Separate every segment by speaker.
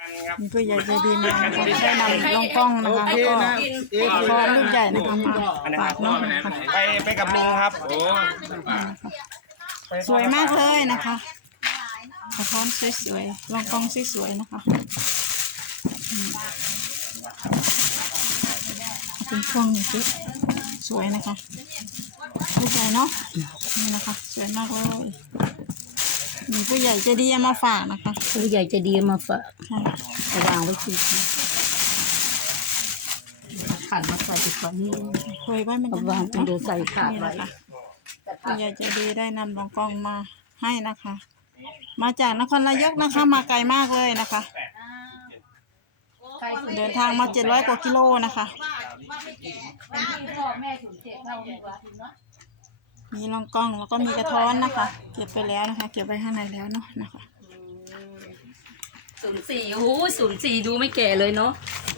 Speaker 1: มีผู้ใหญ่ใจดีมานะคะได้นำลองกล้องนะคะก็พร้อมลูกใหญ่นะคะมาฝากน้องนะคะ
Speaker 2: ไปกับลุงครับโอ้
Speaker 1: สวยมากเลยนะคะกระท้อนสวยๆลองกล้องสวยๆนะคะเป็นช่วงนี้สวยนะคะลูกใหญ่เนาะนี่นะคะสวยมากเลยมีผู้ใหญ่ใจดีมาฝากนะคะ
Speaker 3: ผู้ใหญ่ใจดีมาฝาก
Speaker 1: ค่ะ
Speaker 3: จะวางไว้กินขันมาใส่อีกฝั่งนี้
Speaker 1: คุยไว้มัน
Speaker 3: เอาวางเดี๋ยวใส่ขา
Speaker 1: นี่
Speaker 3: ไว้
Speaker 1: นะคะผู้ใหญ่ใจดีได้นำลองกล้องมาให้นะคะ มาจากนครนายกนะคะมาไกลมากเลยนะคะ เดินทางมา700 กว่ากิโลนะคะ มีลองกล้องแล้วก็มีกระท้อนนะคะ เก็บไปแล้วนะคะ เก็บไว้ข้างในแล้วเนาะนะคะ
Speaker 3: 04โอ้โห04ดูไม่แก่เลยเนาะ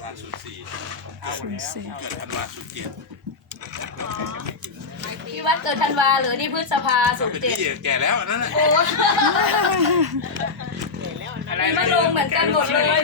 Speaker 3: พี่วัดเกิดธันวาหรือนี่พฤษภา07
Speaker 4: แก่แล้วนั่นแหละ
Speaker 3: โอ้มาลงเหมือนกันหมดเลย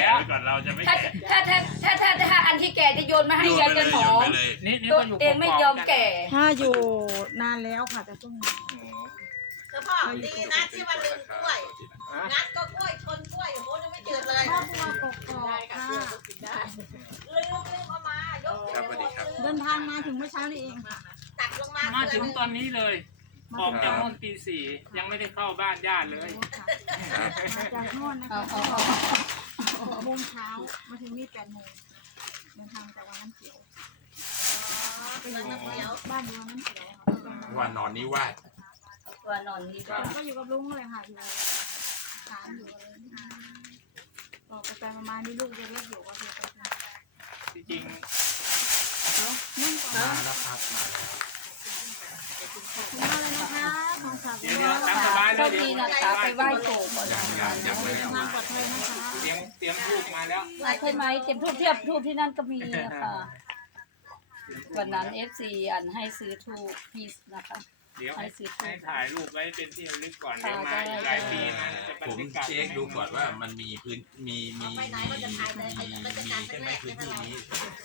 Speaker 3: ถ้าอันที่แก่จะโยนมาให้ยายจันหอมตัวเองไม่ยอมแก่
Speaker 1: ถ้าอยู่นานแล้วค่ะแต่ต้อง
Speaker 5: คือพ่อดีนะที่ว่าลืมกล้วยงัดก็กล้วยชนกล้วยโอ้โหยังไม่เจอเลย
Speaker 1: พ่อผู้มากกอกค่ะ
Speaker 5: ลืมเอามายก
Speaker 4: ครับสวัสดีครับ
Speaker 1: เดินทางมาถึงเมื่อเช้านี่เองค่ะ
Speaker 5: ตักลงมา
Speaker 6: มาถึงตอนนี้เลยออกจากห้องตี 4ยังไม่ได้เข้าบ้านญาติเลย
Speaker 1: มาจากโน่นนะคะ6 โมงเช้ามาถึงนี่8 โมงเดินทางจากวังน้ำเขียวไปอยู่บ้านวังน้ำเขียวค่ะ
Speaker 4: วันนอนนี้ไหว
Speaker 3: ตัวนอนนี่ก็
Speaker 1: ก็อยู่กับลุงเลยค่ะอยู่ศาลอยู่เลยต่อไปมานี่ลูกจะเลิกอยู่ก็คือไปทำ
Speaker 6: จริง
Speaker 1: นั่งก่อน
Speaker 4: มาแล้วครับมาแล้ว
Speaker 1: ขอบคุณมากเลยนะคะของฝาก
Speaker 6: ๆเดี๋ยวตามสบาย
Speaker 3: โช
Speaker 6: เลย
Speaker 3: คดีนะคะไปไหว้ปู่ก่อน
Speaker 4: ยังไม่ได้เอา
Speaker 1: ทาง
Speaker 4: มา
Speaker 1: ปลอดภัยนะคะ
Speaker 6: เตรียมทูบมาแล้ว
Speaker 3: ใช่ไหมเต็มทูบเทียบทูบที่นั่นก็มีนะคะวันนั้น FC อันให้ซื้อทูบพีซนะคะ
Speaker 6: เดี๋ยวให้ถ่ายรูปไว้เป็นที่ระลึกก่อนเดี๋ยวมาอีกหลายปีนะจะบัน
Speaker 4: ผม
Speaker 6: ทึกกลับ
Speaker 4: เช็คดูก่อนว่ามันมีพื้นมีใช่ไหมพื้นที่นี้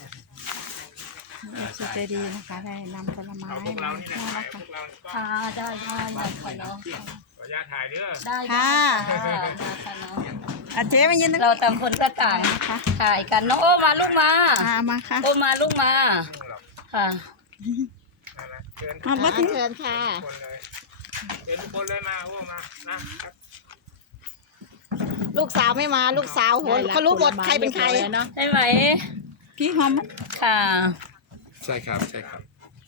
Speaker 1: สุดใจดีนะคะได้นำผลไม้
Speaker 6: เอาพวกเรานี่แหละ
Speaker 1: น่า
Speaker 6: ถ่า
Speaker 1: รั
Speaker 6: ย
Speaker 1: ก
Speaker 6: พวกเรา
Speaker 3: ค่ะได้ค่ะเนาะ
Speaker 6: ขออนุญาตถ่ายเด้อ
Speaker 3: ได้ค่ะเนาะ
Speaker 1: อาเจ๊มายืนตรง
Speaker 3: เราต่างคนก็ต่างถ่ายกันน้องโอ้มาลูกมา
Speaker 1: มาค่ะ
Speaker 3: โอ้มาลูกมาค่ะ
Speaker 6: เชิญ
Speaker 1: มาถึง
Speaker 5: เชิญค่ะ
Speaker 6: คนเลยเชิญทุกคนเลยมาโอ้มานะครับ
Speaker 5: ลูกสาวไม่มาลูกสาวโหเขารู้หมดใครเป็นใคร
Speaker 3: ใช่ไหม
Speaker 1: พี่หอม
Speaker 3: ค่ะ
Speaker 4: ใช่ครับใช่ครับ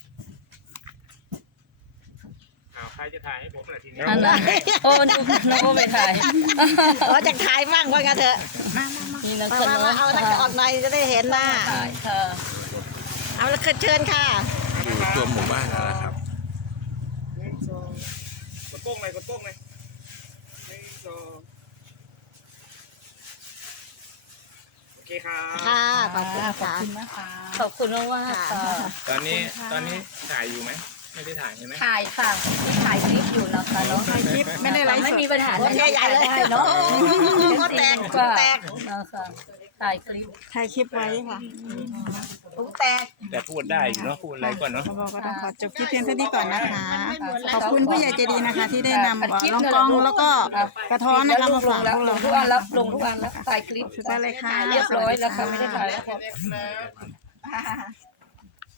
Speaker 6: ใครจะถ่ายให้ผมหน่อยทีนี้
Speaker 3: อันนั้นโอ้น้องโอ้ไปถ่าย
Speaker 5: จากถ่ายมั่งว่างั้นเถอะ
Speaker 3: นี่นะ
Speaker 5: มา
Speaker 3: คน
Speaker 5: มา
Speaker 3: เนาะ
Speaker 5: เอานักออกหน่อยจะได้เห็นหน้า
Speaker 3: ถ่ายค่ะ
Speaker 5: เอาแล้วเชิญค่ะ
Speaker 4: อยู่ตัวหมู่บ้านแล้วนะครับ
Speaker 6: กดโป้งเลยกดโป้งเลยโอเคครับ
Speaker 5: ค่ะขอบคุณค่ะ
Speaker 3: ขอบคุณมากว่าค่ะ
Speaker 6: ตอนนี้ถ่ายอยู่ไหมไม่ได้ถ่ายใช่ไหม
Speaker 3: ถ่ายค่ะถ่ายคลิปอยู่นะคะเนาะ
Speaker 1: ถ่ายคลิปไม่ได้ไลฟ์ส
Speaker 3: ไม่
Speaker 1: ด
Speaker 3: มีปัญหา
Speaker 5: โอเคใหญ่เลย
Speaker 3: เนาะ
Speaker 5: ก็แตก
Speaker 3: ก็
Speaker 5: แตก
Speaker 3: นะคะถ่ายคลิป
Speaker 1: ถ่ายคลิปไว้ค่ะ
Speaker 5: ถุงแตก
Speaker 6: แต่พูดได้อยู่เนาะพูดอะไรก่อนเนาะ
Speaker 1: เขาบอกว่าต้องขอจบคลิปเพียงเท่านี้ก่อนนะคะ ขอบคุณผู้ใหญ่ใจดีนะคะ ที่ได้นำลองกองแล้วก็กระท้อนนะคะมาฝากพวกเรา
Speaker 3: ทุกวันรับลงทุกวันแล้วถ่ายคลิป
Speaker 1: สุดยอดเลยค่ะ
Speaker 3: เรียบร้อยแล้วค่ะไม่ได้ถ่ายแล้วค่ะ